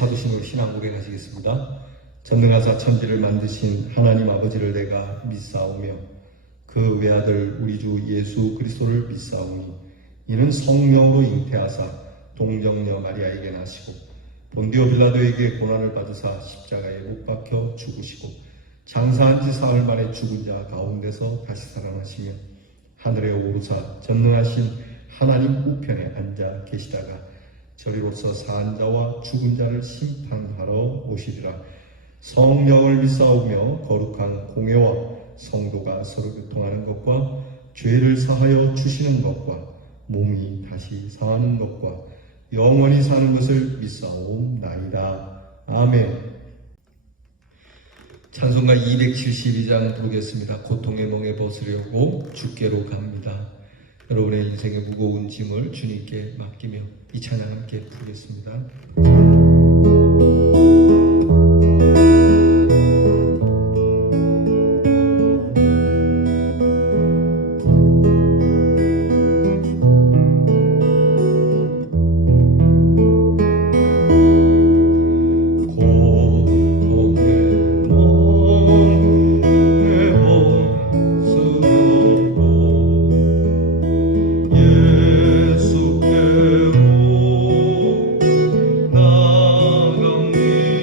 찾으심으로 신앙 고백하시겠습니다. 전능하사 천지를 만드신 하나님 아버지를 내가 믿사오며 그 외아들 우리 주 예수 그리스도를 믿사오니 이는 성령으로 잉태하사 동정녀 마리아에게 나시고 본디오 빌라도에게 고난을 받으사 십자가에 못 박혀 죽으시고 장사한 지 사흘 만에 죽은 자 가운데서 다시 살아나시며 하늘에 오르사 전능하신 하나님 우편에 앉아 계시다가 저리로서 사한 자와 죽은 자를 심판하러 오시리라. 성령을 믿사오며 거룩한 공예와 성도가 서로 교통하는 것과 죄를 사하여 주시는 것과 몸이 다시 사하는 것과 영원히 사는 것을 믿사옵나이다. 아멘. 찬송가 272장 부르겠습니다. 고통의 멍에 벗으려고 주께로 갑니다. 여러분의 인생의 무거운 짐을 주님께 맡기며 이 찬양 함께 부르겠습니다. 예수께로 나갑니다.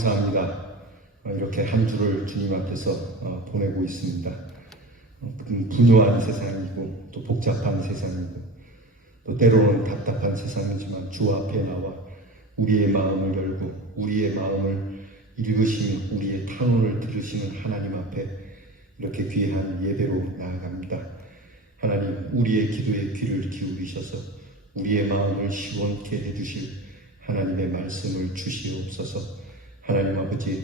감사합니다. 이렇게 한 주를 주님 앞에서 보내고 있습니다. 분유한 세상이고 또 복잡한 세상이고 또 때로는 답답한 세상이지만 주 앞에 나와 우리의 마음을 열고 우리의 마음을 읽으시며 우리의 탄원을 들으시는 하나님 앞에 이렇게 귀한 예배로 나아갑니다. 하나님, 우리의 기도에 귀를 기울이셔서 우리의 마음을 시원케 해주실 하나님의 말씀을 주시옵소서. 하나님 아버지,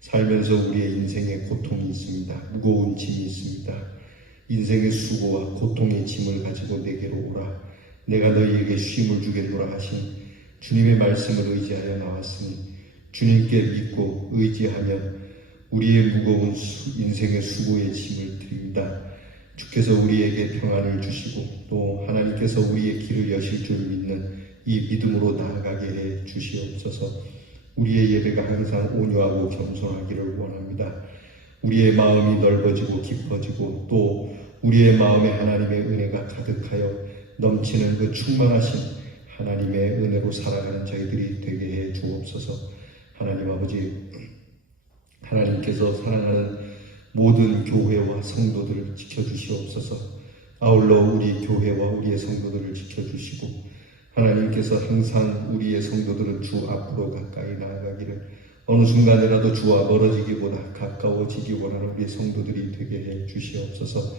살면서 우리의 인생에 고통이 있습니다. 무거운 짐이 있습니다. 인생의 수고와 고통의 짐을 가지고 내게로 오라. 내가 너희에게 쉼을 주겠노라 하신 주님의 말씀을 의지하여 나왔으니 주님께 믿고 의지하며 우리의 무거운 인생의 수고의 짐을 드립니다. 주께서 우리에게 평안을 주시고 또 하나님께서 우리의 길을 여실 줄 믿는 이 믿음으로 나아가게 해 주시옵소서. 우리의 예배가 항상 온유하고 겸손하기를 원합니다. 우리의 마음이 넓어지고 깊어지고 또 우리의 마음에 하나님의 은혜가 가득하여 넘치는 그 충만하신 하나님의 은혜로 살아가는 저희들이 되게 해 주옵소서. 하나님 아버지, 하나님께서 사랑하는 모든 교회와 성도들을 지켜주시옵소서. 아울러 우리 교회와 우리의 성도들을 지켜주시고 하나님께서 항상 우리의 성도들은 주 앞으로 가까이 나아가기를 어느 순간이라도 주와 멀어지기보다 가까워지기 원하는 우리의 성도들이 되게 해 주시옵소서.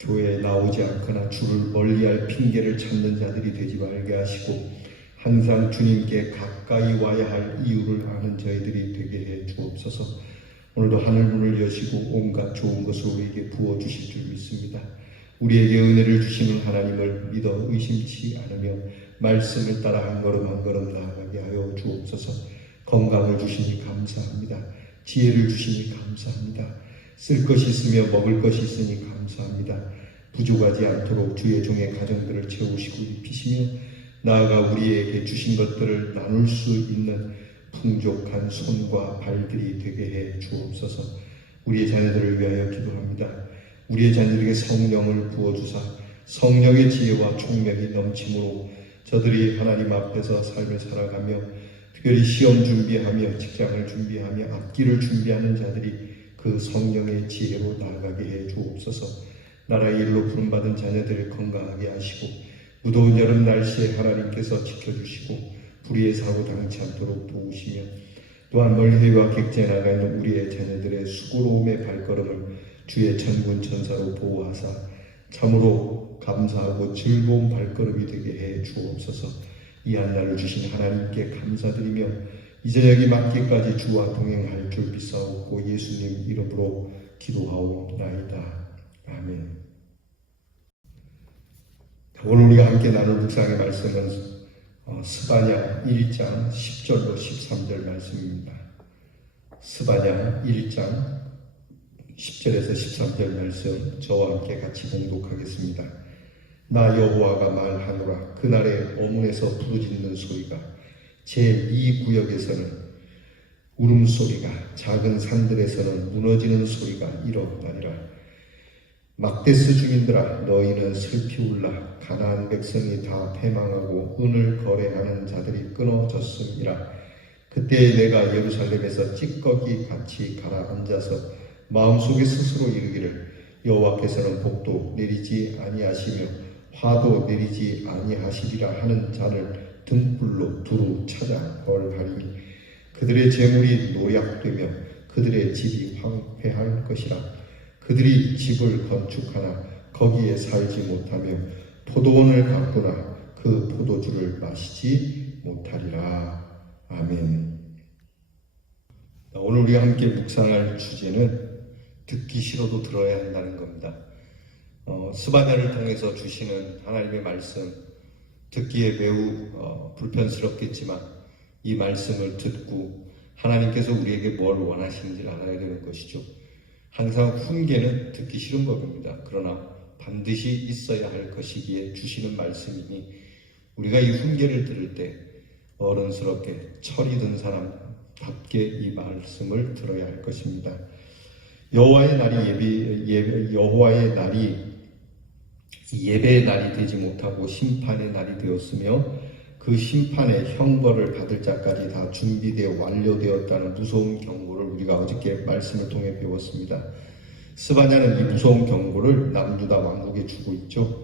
교회에 나오지 않거나 주를 멀리할 핑계를 찾는 자들이 되지 말게 하시고 항상 주님께 가까이 와야 할 이유를 아는 저희들이 되게 해 주옵소서. 오늘도 하늘문을 여시고 온갖 좋은 것을 우리에게 부어주실 줄 믿습니다. 우리에게 은혜를 주시는 하나님을 믿어 의심치 않으며 말씀을 따라 한 걸음 한 걸음 나아가게 하여 주옵소서. 건강을 주시니 감사합니다. 지혜를 주시니 감사합니다. 쓸 것이 있으며 먹을 것이 있으니 감사합니다. 부족하지 않도록 주의 종의 가정들을 채우시고 입히시며 나아가 우리에게 주신 것들을 나눌 수 있는 풍족한 손과 발들이 되게 해 주옵소서. 우리의 자녀들을 위하여 기도합니다. 우리의 자녀들에게 성령을 부어주사 성령의 지혜와 총명이 넘침으로 저들이 하나님 앞에서 삶을 살아가며 특별히 시험 준비하며 직장을 준비하며 앞길을 준비하는 자들이 그 성령의 지혜로 나아가게 해 주옵소서. 나라의 일로 부름받은 자녀들을 건강하게 하시고 무더운 여름 날씨에 하나님께서 지켜주시고 불의의 사고 당치 않도록 도우시며 또한 멀리 해와 객지에 나가 있는 우리의 자녀들의 수고로움의 발걸음을 주의 천군 천사로 보호하사 참으로 감사하고 즐거운 발걸음이 되게 해 주옵소서. 이 한날을 주신 하나님께 감사드리며 이 저녁이 맞기까지 주와 동행할 줄 믿사옵고 예수님 이름으로 기도하옵나이다. 아멘. 오늘 우리가 함께 나눌 묵상의 말씀은 스바냐 1장 10절로 13절 말씀입니다. 스바냐 1장 10절에서 13절 말씀 저와 함께 같이 봉독하겠습니다. 나 여호와가 말하노라. 그날에 어문에서 부르짖는 소리가 제2구역에서는 울음소리가 작은 산들에서는 무너지는 소리가 일어나리라. 막데스 주민들아 너희는 슬피 울라. 가나안 백성이 다 패망하고 은을 거래하는 자들이 끊어졌음이라. 그때 내가 예루살렘에서 찌꺼기 같이 가라앉아서 마음속에 스스로 이르기를 여호와께서는 복도 내리지 아니하시며 화도 내리지 아니하시리라 하는 자를 등불로 두루 찾아 벌하리니 그들의 재물이 노략되며 그들의 집이 황폐할 것이라. 그들이 집을 건축하나 거기에 살지 못하며 포도원을 가꾸나 그 포도주를 마시지 못하리라. 아멘. 오늘 우리가 함께 묵상할 주제는 듣기 싫어도 들어야 한다는 겁니다. 스바냐를 통해서 주시는 하나님의 말씀, 듣기에 매우 불편스럽겠지만 이 말씀을 듣고 하나님께서 우리에게 뭘 원하시는지를 알아야 되는 것이죠. 항상 훈계는 듣기 싫은 법입니다. 그러나 반드시 있어야 할 것이기에 주시는 말씀이니 우리가 이 훈계를 들을 때 어른스럽게 철이 든 사람답게 이 말씀을 들어야 할 것입니다. 여호와의 날이 예배의 날이 되지 못하고 심판의 날이 되었으며 그 심판의 형벌을 받을 자까지 다 준비되어 완료되었다는 무서운 경고를 우리가 어저께 말씀을 통해 배웠습니다. 스바냐는 이 무서운 경고를 남유다 왕국에 주고 있죠.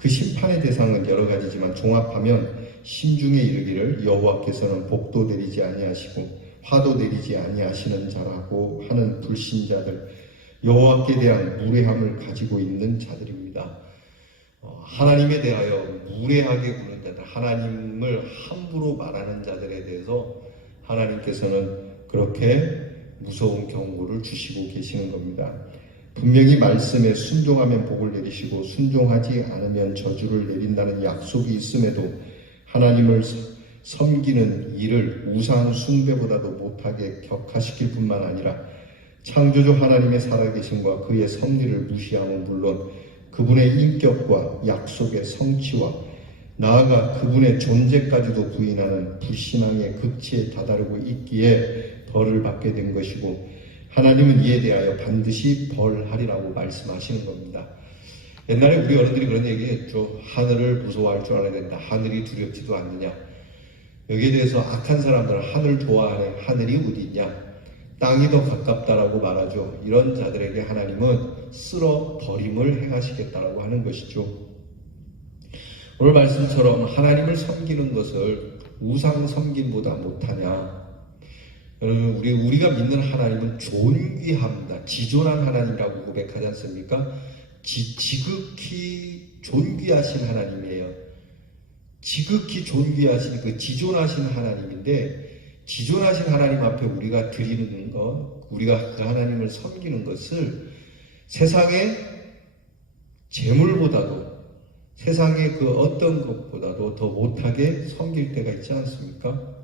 그 심판의 대상은 여러 가지지만 종합하면 심중에 이르기를 여호와께서는 복도 내리지 아니하시고 화도 내리지 아니하시는 자라고 하는 불신자들, 여호와께 대한 무례함을 가지고 있는 자들입니다. 하나님에 대하여 무례하게 구는 자들, 하나님을 함부로 말하는 자들에 대해서 하나님께서는 그렇게 무서운 경고를 주시고 계시는 겁니다. 분명히 말씀에 순종하면 복을 내리시고 순종하지 않으면 저주를 내린다는 약속이 있음에도 하나님을 섬기는 일을 우상 숭배보다도 못하게 격화시킬 뿐만 아니라 창조주 하나님의 살아계심과 그의 섭리를 무시함은 물론 그분의 인격과 약속의 성취와 나아가 그분의 존재까지도 부인하는 불신앙의 극치에 다다르고 있기에 벌을 받게 된 것이고, 하나님은 이에 대하여 반드시 벌하리라고 말씀하시는 겁니다. 옛날에 우리 어른들이 그런 얘기했죠. 하늘을 무서워할 줄 알아야 된다. 하늘이 두렵지도 않느냐. 여기에 대해서 악한 사람들은 하늘 좋아하네. 하늘이 어디 있냐. 땅이 더 가깝다라고 말하죠. 이런 자들에게 하나님은 쓸어 버림을 행하시겠다라고 하는 것이죠. 오늘 말씀처럼 하나님을 섬기는 것을 우상 섬김보다 못하냐. 여러분, 우리가 믿는 하나님은 존귀합니다. 지존한 하나님이라고 고백하지 않습니까? 지극히 존귀하신 하나님이에요. 지극히 존귀하신 그 지존하신 하나님인데, 지존하신 하나님 앞에 우리가 드리는 것, 우리가 그 하나님을 섬기는 것을 세상의 재물보다도, 세상의 그 어떤 것보다도 더 못하게 섬길 때가 있지 않습니까?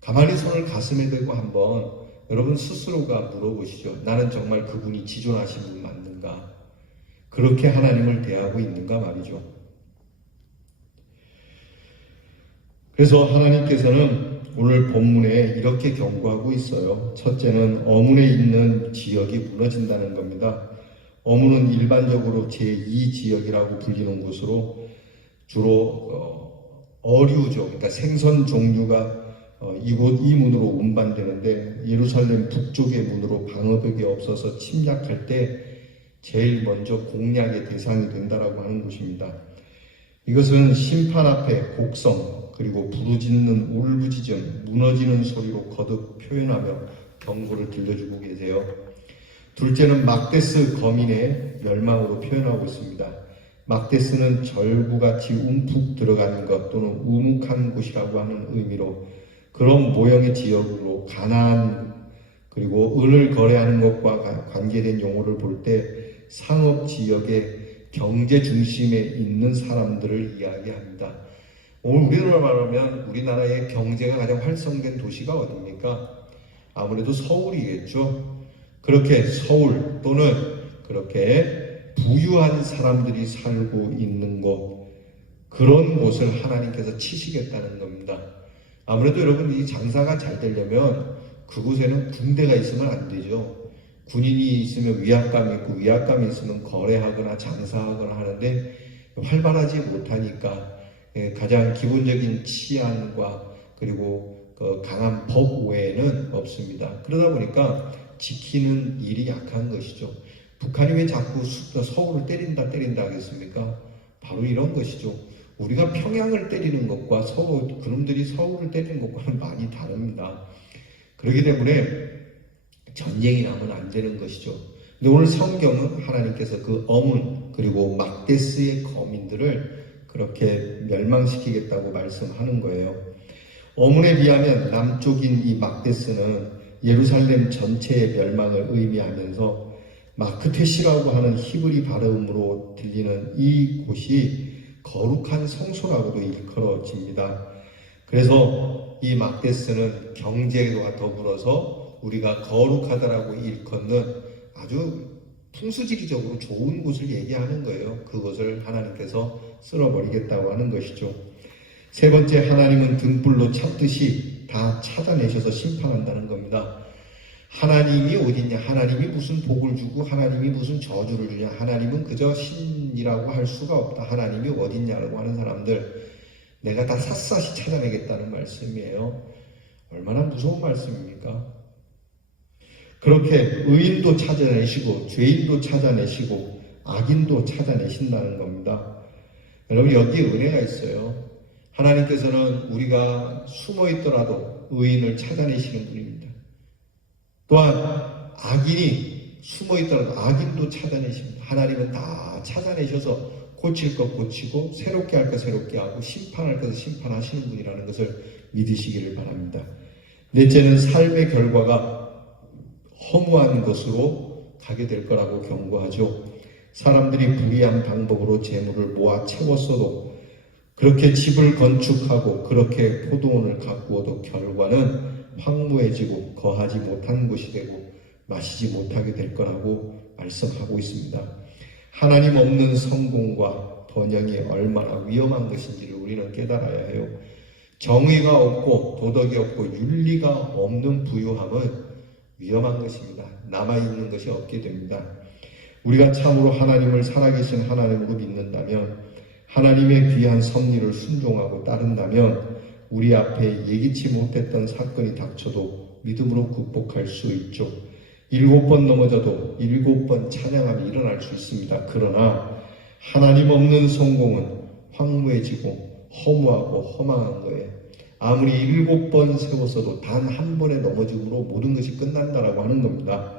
가만히 손을 가슴에 대고 한번 여러분 스스로가 물어보시죠. 나는 정말 그분이 지존하신 분 맞는가? 그렇게 하나님을 대하고 있는가 말이죠. 그래서 하나님께서는 오늘 본문에 이렇게 경고하고 있어요. 첫째는 어문에 있는 지역이 무너진다는 겁니다. 어문은 일반적으로 제2지역이라고 불리는 곳으로 주로 어류죠. 그러니까 생선 종류가 이 문으로 운반되는데, 예루살렘 북쪽의 문으로 방어벽이 없어서 침략할 때 제일 먼저 공략의 대상이 된다라고 하는 것입니다. 이것은 심판 앞에 곡성, 그리고 부르짖는 울부짖음, 무너지는 소리로 거듭 표현하며 경고를 들려주고 계세요. 둘째는 막데스 거민의 멸망으로 표현하고 있습니다. 막데스는 절구같이 움푹 들어가는 것 또는 우묵한 곳이라고 하는 의미로, 그런 모형의 지역으로 가나안 그리고 은을 거래하는 것과 관계된 용어를 볼 때 상업 지역의 경제 중심에 있는 사람들을 이야기합니다. 오늘 우리나라 말하면 우리나라의 경제가 가장 활성된 도시가 어디입니까? 아무래도 서울이겠죠. 그렇게 서울 또는 그렇게 부유한 사람들이 살고 있는 곳, 그런 곳을 하나님께서 치시겠다는 겁니다. 아무래도 여러분, 이 장사가 잘 되려면 그곳에는 군대가 있으면 안 되죠. 군인이 있으면 위압감이 있고, 위압감이 있으면 거래하거나 장사하거나 하는데 활발하지 못하니까 가장 기본적인 치안과 그리고 그 강한 법 외에는 없습니다. 그러다 보니까 지키는 일이 약한 것이죠. 북한이 왜 자꾸 서울을 때린다 하겠습니까? 바로 이런 것이죠. 우리가 평양을 때리는 것과 그놈들이 서울을 때리는 것과는 많이 다릅니다. 그렇기 때문에 전쟁이 나면 안 되는 것이죠. 근데 오늘 성경은 하나님께서 그 어문 그리고 막데스의 거민들을 그렇게 멸망시키겠다고 말씀하는 거예요. 어문에 비하면 남쪽인 이 막데스는 예루살렘 전체의 멸망을 의미하면서 마크테시라고 하는 히브리 발음으로 들리는 이 곳이 거룩한 성소라고도 일컬어집니다. 그래서 이 막데스는 경제와 더불어서 우리가 거룩하다라고 일컫는 아주 풍수지리적으로 좋은 곳을 얘기하는 거예요. 그것을 하나님께서 쓸어버리겠다고 하는 것이죠. 세 번째, 하나님은 등불로 찾듯이 다 찾아내셔서 심판한다는 겁니다. 하나님이 어딨냐? 하나님이 무슨 복을 주고 하나님이 무슨 저주를 주냐? 하나님은 그저 신이라고 할 수가 없다. 하나님이 어딨냐라고 하는 사람들, 내가 다 샅샅이 찾아내겠다는 말씀이에요. 얼마나 무서운 말씀입니까? 그렇게 의인도 찾아내시고 죄인도 찾아내시고 악인도 찾아내신다는 겁니다. 여러분, 여기에 은혜가 있어요. 하나님께서는 우리가 숨어 있더라도 의인을 찾아내시는 분입니다. 또한 악인이 숨어 있더라도 악인도 찾아내십니다. 하나님은 다 찾아내셔서 고칠 것 고치고 새롭게 할 것 새롭게 하고 심판할 것을 심판하시는 분이라는 것을 믿으시기를 바랍니다. 넷째는 삶의 결과가 허무한 것으로 가게 될 거라고 경고하죠. 사람들이 불의한 방법으로 재물을 모아 채웠어도, 그렇게 집을 건축하고 그렇게 포도원을 가꾸어도 결과는 황무해지고 거하지 못한 곳이 되고 마시지 못하게 될 거라고 말씀하고 있습니다. 하나님 없는 성공과 번영이 얼마나 위험한 것인지를 우리는 깨달아야 해요. 정의가 없고 도덕이 없고 윤리가 없는 부유함은 위험한 것입니다. 남아있는 것이 없게 됩니다. 우리가 참으로 하나님을 살아계신 하나님으로 믿는다면, 하나님의 귀한 섭리를 순종하고 따른다면 우리 앞에 예기치 못했던 사건이 닥쳐도 믿음으로 극복할 수 있죠. 7번 넘어져도 7번 찬양함이 일어날 수 있습니다. 그러나 하나님 없는 성공은 황무해지고 허무하고 허망한 거예요. 아무리 7번 세웠어도 단 한 번의 넘어짐으로 모든 것이 끝난다라고 하는 겁니다.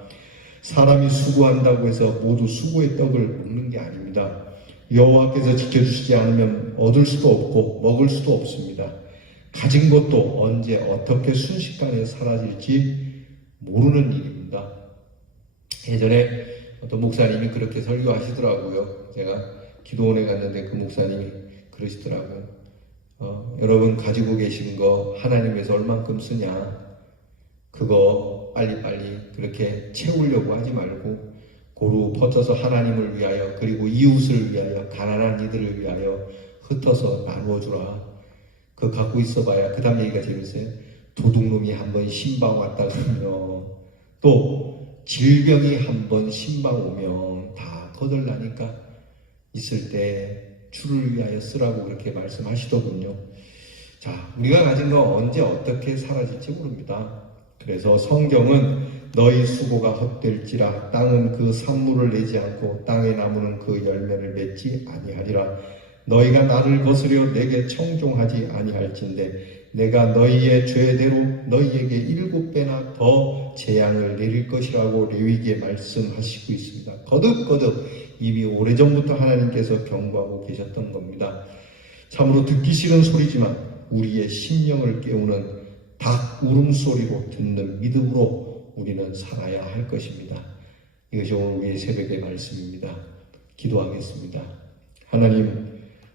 사람이 수고한다고 해서 모두 수고의 떡을 먹는 게 아닙니다. 여호와께서 지켜주시지 않으면 얻을 수도 없고 먹을 수도 없습니다. 가진 것도 언제 어떻게 순식간에 사라질지 모르는 일입니다. 예전에 어떤 목사님이 그렇게 설교하시더라고요. 제가 기도원에 갔는데 그 목사님이 그러시더라고요. 여러분 가지고 계신 거 하나님에서 얼만큼 쓰냐, 그거 빨리빨리 그렇게 채우려고 하지 말고 고루 퍼져서 하나님을 위하여, 그리고 이웃을 위하여, 가난한 이들을 위하여 흩어서 나누어주라. 그거 갖고 있어봐야. 그 다음 얘기가 재밌어요. 도둑놈이 한번 신방 왔다 그러면, 또 질병이 한번 신방 오면 다 거덜나니까 있을 때 주를 위하여 쓰라고 그렇게 말씀하시더군요. 자, 우리가 가진 거 언제 어떻게 사라질지 모릅니다. 그래서 성경은 너희 수고가 헛될지라 땅은 그 산물을 내지 않고 땅의 나무는 그 열매를 맺지 아니하리라. 너희가 나를 거스려 내게 청종하지 아니할진대 내가 너희의 죄대로 너희에게 7배나 더 재앙을 내릴 것이라고 레위기에 말씀하시고 있습니다. 거듭거듭 이미 오래전부터 하나님께서 경고하고 계셨던 겁니다. 참으로 듣기 싫은 소리지만 우리의 심령을 깨우는 닭 울음소리로 듣는 믿음으로 우리는 살아야 할 것입니다. 이것이 오늘 우리의 새벽의 말씀입니다. 기도하겠습니다. 하나님,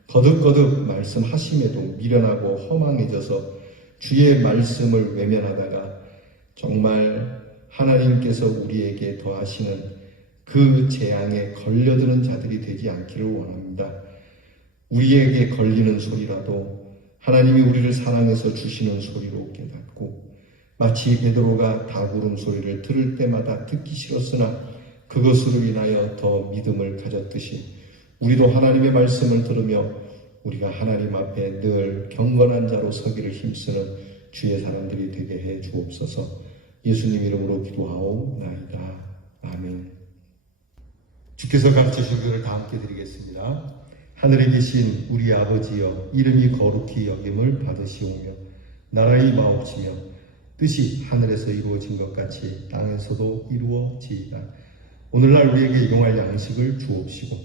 거듭거듭 말씀하심에도 미련하고 허망해져서 주의 말씀을 외면하다가 정말 하나님께서 우리에게 더하시는 그 재앙에 걸려드는 자들이 되지 않기를 원합니다. 우리에게 걸리는 소리라도 하나님이 우리를 사랑해서 주시는 소리로 깨닫고, 마치 베드로가 닭 울음소리를 들을 때마다 듣기 싫었으나 그것으로 인하여 더 믿음을 가졌듯이 우리도 하나님의 말씀을 들으며 우리가 하나님 앞에 늘 경건한 자로 서기를 힘쓰는 주의 사람들이 되게 해 주옵소서. 예수님 이름으로 기도하옵나이다. 아멘. 주께서 가르치신 것을 다 함께 드리겠습니다. 하늘에 계신 우리 아버지여, 이름이 거룩히 여김을 받으시오며 나라의 마옵시며 뜻이 하늘에서 이루어진 것 같이 땅에서도 이루어지이다. 오늘날 우리에게 용할 양식을 주옵시고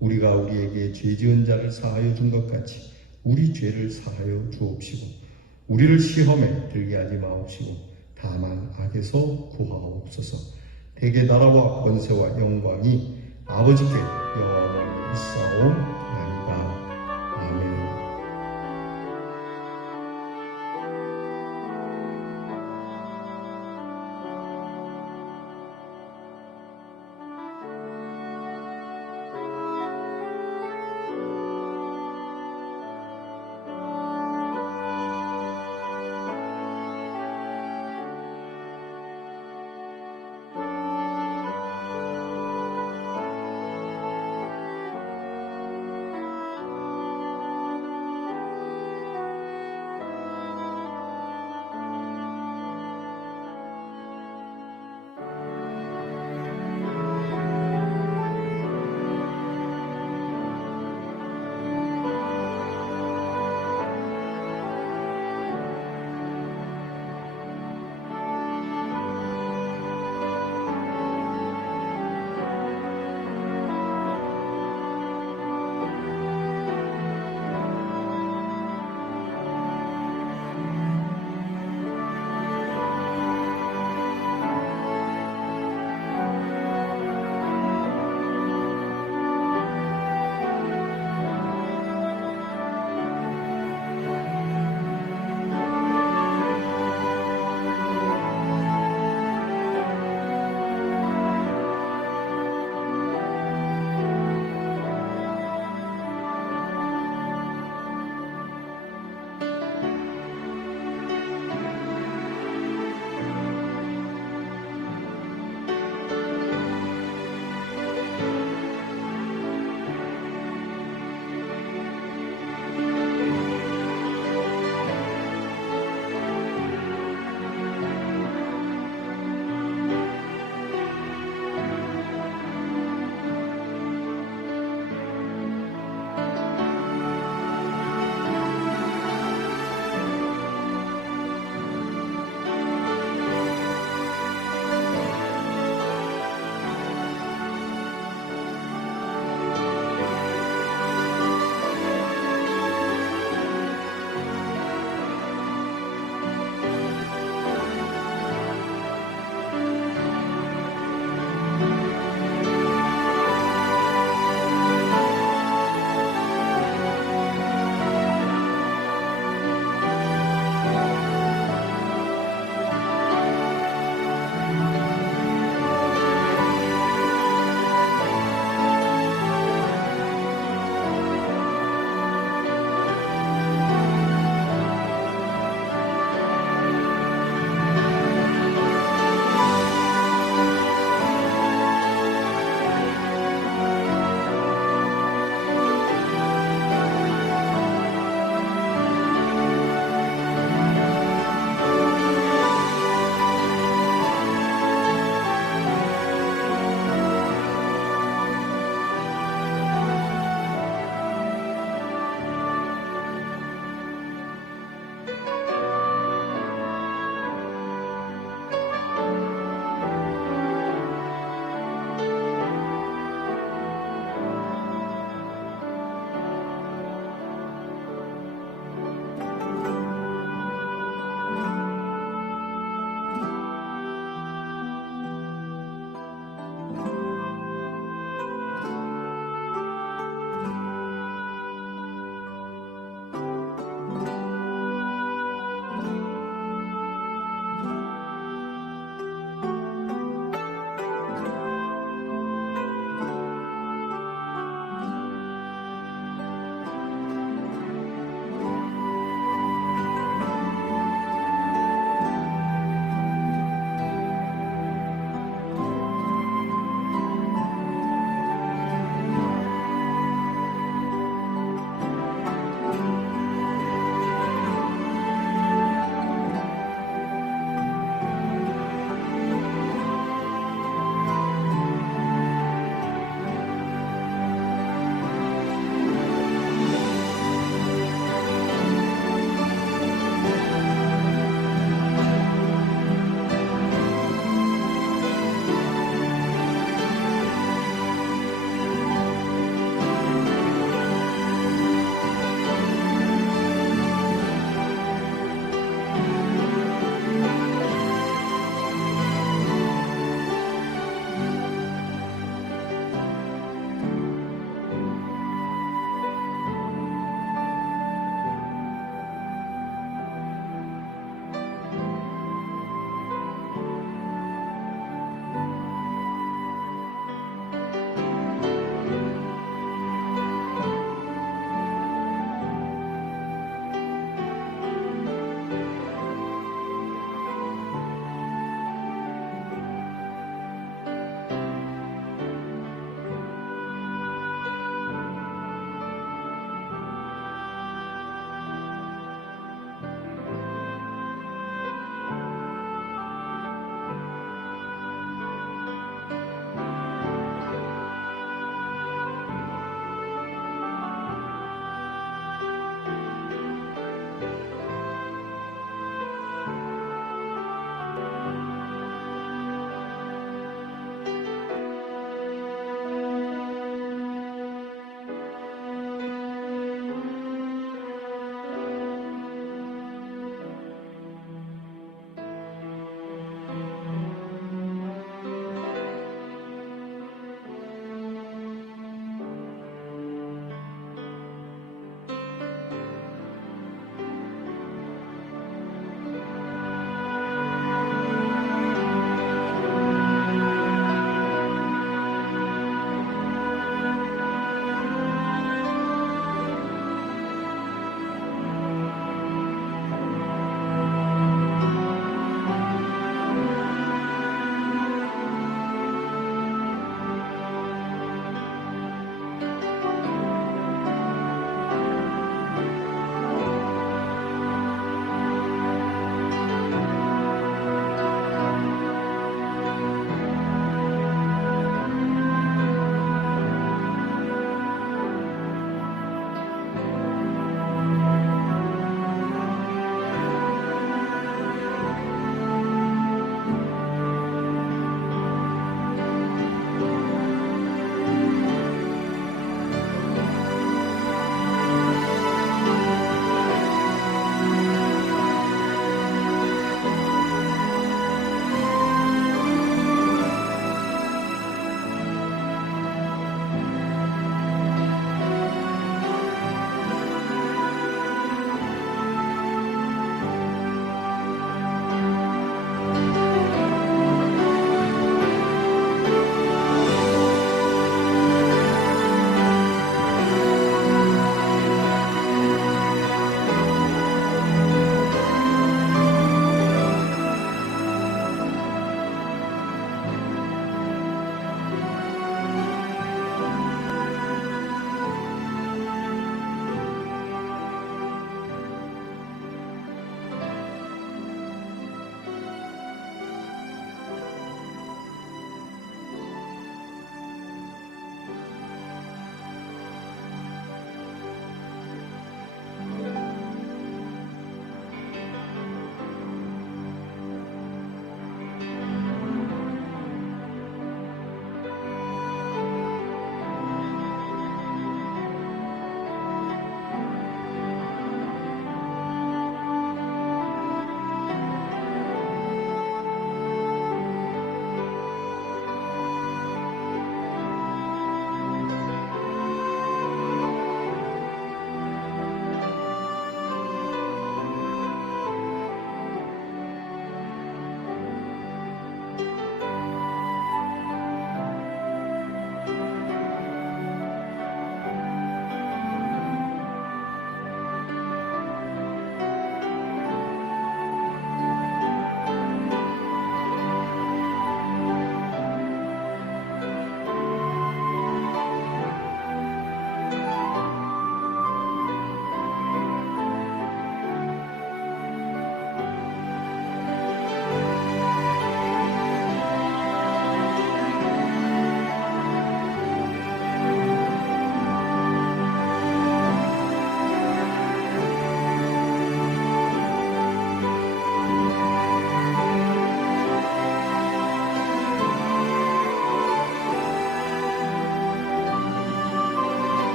우리가 우리에게 죄 지은 자를 사하여 준 것 같이 우리 죄를 사하여 주옵시고 우리를 시험에 들게 하지 마옵시고 다만 악에서 구하옵소서. 대개 나라와 권세와 영광이 아버지께 영원히 있사옵나이다.